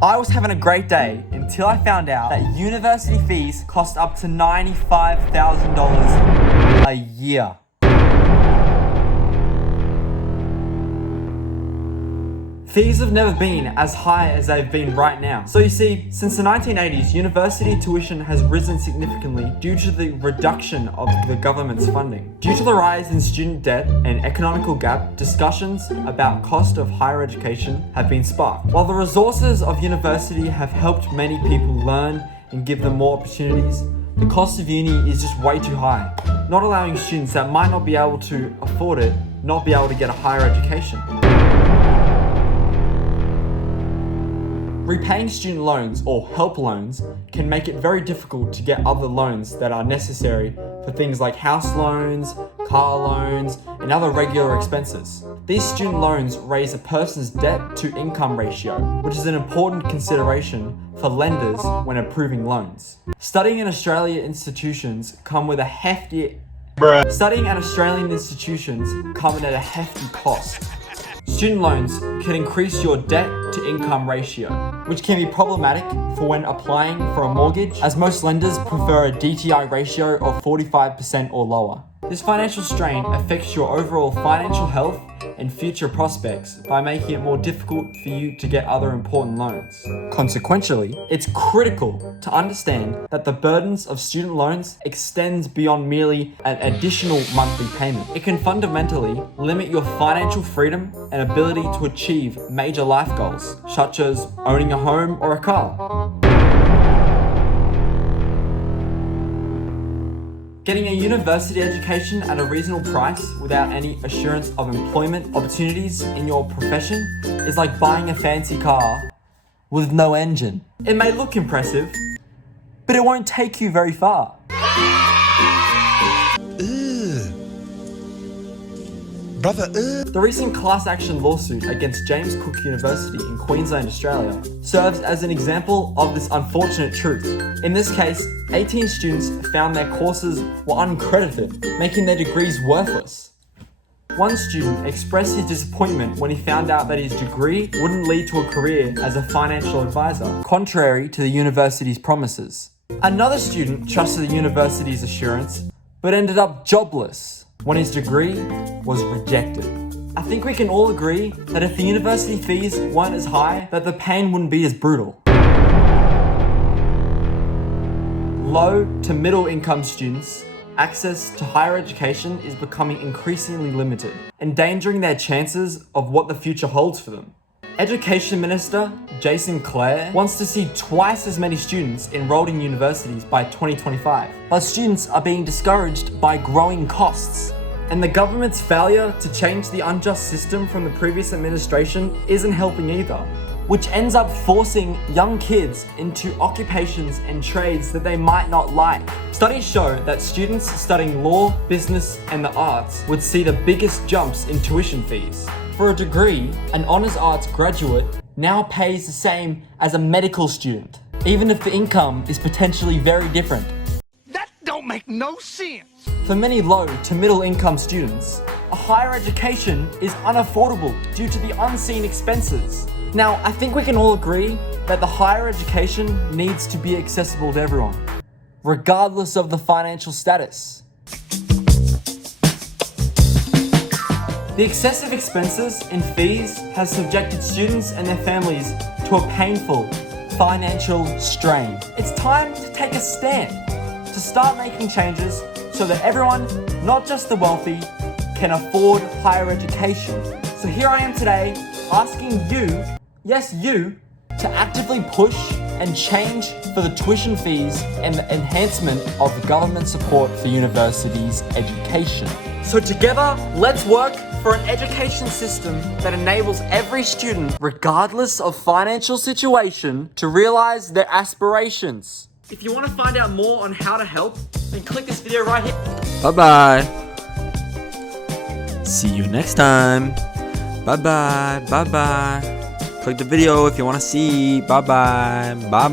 I was having a great day until I found out that university fees cost up to $95,000 a year. Fees have never been as high as they've been right now. So you see, since the 1980s, university tuition has risen significantly due to the reduction of the government's funding. Due to the rise in student debt and economical gap, discussions about cost of higher education have been sparked. While the resources of university have helped many people learn and give them more opportunities, the cost of uni is just way too high, not allowing students that might not be able to afford it, not be able to get a higher education. Repaying student loans or help loans can make it very difficult to get other loans that are necessary for things like house loans, car loans, and other regular expenses. These student loans raise a person's debt to income ratio, which is an important consideration for lenders when approving loans. Studying in Australian institutions come at a hefty cost. Student loans can increase your debt to income ratio, which can be problematic for when applying for a mortgage, as most lenders prefer a DTI ratio of 45% or lower. This financial strain affects your overall financial health and future prospects by making it more difficult for you to get other important loans. Consequently, it's critical to understand that the burdens of student loans extends beyond merely an additional monthly payment. It can fundamentally limit your financial freedom and ability to achieve major life goals, such as owning a home or a car. Getting a university education at a reasonable price without any assurance of employment opportunities in your profession is like buying a fancy car with no engine. It may look impressive, but it won't take you very far. The recent class action lawsuit against James Cook University in Queensland, Australia, serves as an example of this unfortunate truth. In this case, 18 students found their courses were uncredited, making their degrees worthless. One student expressed his disappointment when he found out that his degree wouldn't lead to a career as a financial advisor, contrary to the university's promises. Another student trusted the university's assurance, but ended up jobless when his degree was rejected. I think we can all agree that if the university fees weren't as high, that the pain wouldn't be as brutal. Low to middle income students' access to higher education is becoming increasingly limited, endangering their chances of what the future holds for them. Education Minister Jason Clare wants to see twice as many students enrolled in universities by 2025, but students are being discouraged by growing costs. And the government's failure to change the unjust system from the previous administration isn't helping either, which ends up forcing young kids into occupations and trades that they might not like. Studies show that students studying law, business, and the arts would see the biggest jumps in tuition fees. For a degree, an honors arts graduate now pays the same as a medical student, even if the income is potentially very different. That don't make no sense. For many low to middle income students, a higher education is unaffordable due to the unseen expenses. Now, I think we can all agree that the higher education needs to be accessible to everyone, regardless of the financial status. The excessive expenses and fees has subjected students and their families to a painful financial strain. It's time to take a stand, to start making changes so that everyone, not just the wealthy, can afford higher education. So here I am today asking you, yes you, to actively push and change for the tuition fees and the enhancement of government support for universities' education. So together, let's work for an education system that enables every student, regardless of financial situation, to realize their aspirations. If you want to find out more on how to help, then click this video right here. Bye-bye. See you next time. Bye-bye. Bye-bye. Click the video if you want to see. Bye-bye. Bye-bye.